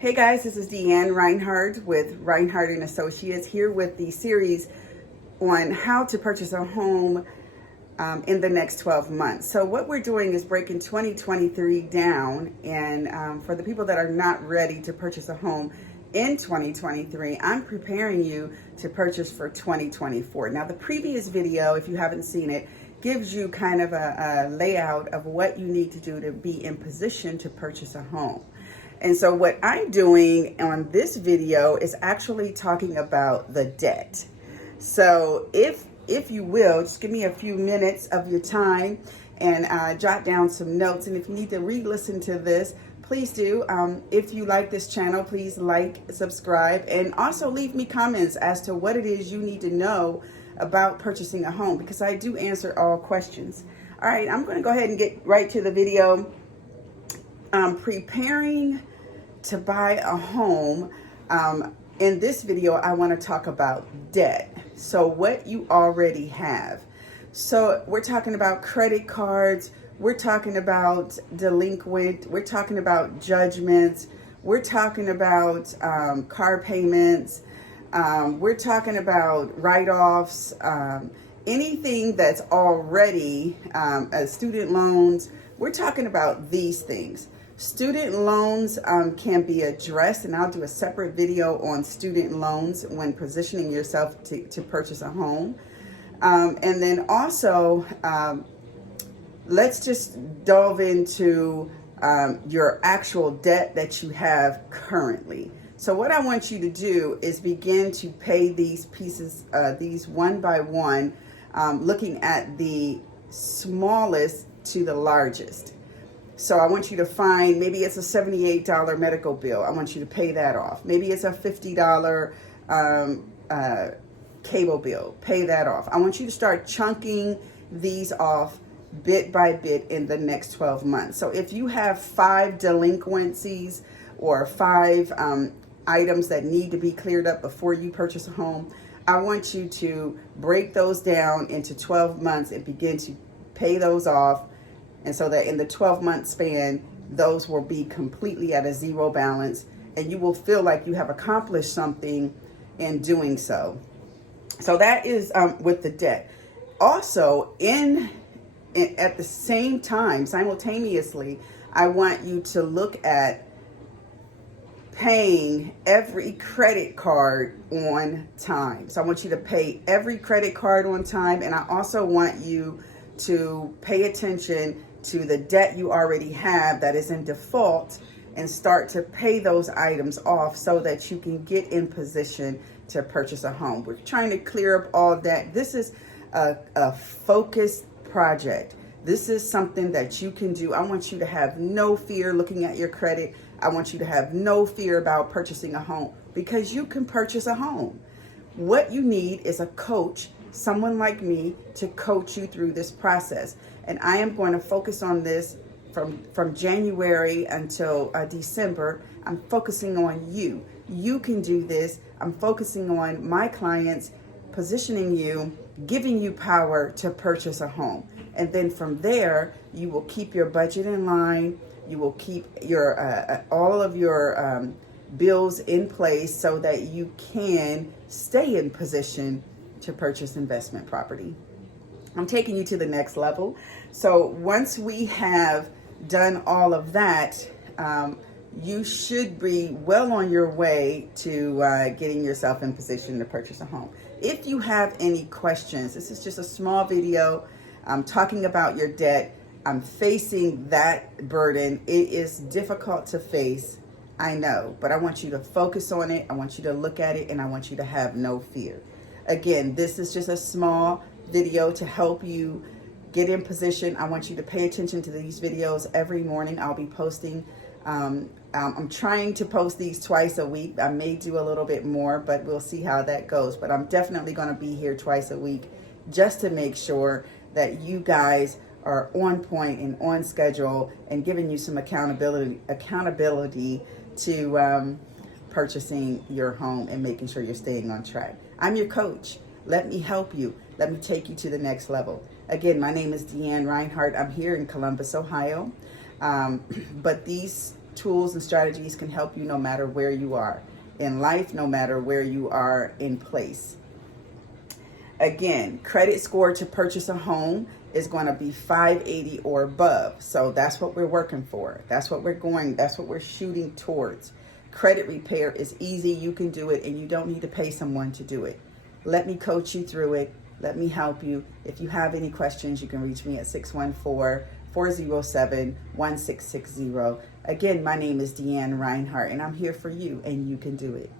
Hey guys, this is Deanne Reinhardt with Reinhardt and Associates here with the series on how to purchase a home in the next 12 months. So what we're doing is breaking 2023 down, and for the people that are not ready to purchase a home in 2023, I'm preparing you to purchase for 2024. Now the previous video, if you haven't seen it, gives you kind of a layout of what you need to do to be in position to purchase a home. And so what I'm doing on this video is actually talking about the debt. So if you will, just give me a few minutes of your time and jot down some notes. And if you need to re-listen to this, please do. If you like this channel, please like, subscribe, and also leave me comments as to what it is you need to know about purchasing a home, because I do answer all questions. All right, I'm going to go ahead and get right to the video. Preparing to buy a home. In this video, I want to talk about debt. So what you already have. So we're talking about credit cards. We're talking about delinquent. We're talking about judgments. We're talking about car payments. We're talking about write-offs. Anything that's already student loans. We're talking about these things. Student loans can be addressed, and I'll do a separate video on student loans when positioning yourself to purchase a home. And then also, let's just delve into your actual debt that you have currently. So what I want you to do is begin to pay these pieces, these one by one, looking at the smallest to the largest. So I want you to find, maybe it's a $78 medical bill. I want you to pay that off. Maybe it's a $50 cable bill. Pay that off. I want you to start chunking these off bit by bit in the next 12 months. So if you have 5 delinquencies or 5 items that need to be cleared up before you purchase a home, I want you to break those down into 12 months and begin to pay those off. And so that in the 12-month span, those will be completely at a zero balance, and you will feel like you have accomplished something in doing so. So that is with the debt. Also, at the same time, simultaneously, I want you to look at paying every credit card on time. So I want you to pay every credit card on time, and I also want you to pay attention to the debt you already have that is in default and start to pay those items off so that you can get in position to purchase a home. We're trying to clear up all that. This is a focused project. This is something that you can do. I want you to have no fear looking at your credit. I want you to have no fear about purchasing a home, because you can purchase a home. What you need is a coach, someone like me, to coach you through this process. And I am going to focus on this from January until December. I'm focusing on you. You can do this. I'm focusing on my clients, positioning you, giving you power to purchase a home. And then from there, you will keep your budget in line. You will keep your all of your bills in place so that you can stay in position to purchase investment property. I'm taking you to the next level. So once we have done all of that, you should be well on your way to getting yourself in position to purchase a home. If you have any questions, this is just a small video. I'm talking about your debt. I'm facing that burden. It is difficult to face, I know, but I want you to focus on it. I want you to look at it, and I want you to have no fear. Again, this is just a small video to help you get in position. I want you to pay attention to these videos every morning. I'll be posting. I'm trying to post these twice a week. I may do a little bit more, but we'll see how that goes. But I'm definitely going to be here twice a week just to make sure that you guys are on point and on schedule and giving you some accountability to purchasing your home and making sure you're staying on track. I'm your coach. Let me help you. Let me take you to the next level. Again, my name is Deanne Reinhardt. I'm here in Columbus, Ohio. But these tools and strategies can help you no matter where you are in life, no matter where you are in place. Again, credit score to purchase a home is going to be 580 or above. So that's what we're working for. That's what we're shooting towards. Credit repair is easy. You can do it, and you don't need to pay someone to do it. Let me coach you through it. Let me help you. If you have any questions, you can reach me at 614-407-1660. Again, my name is Deanne Reinhart, and I'm here for you, and you can do it.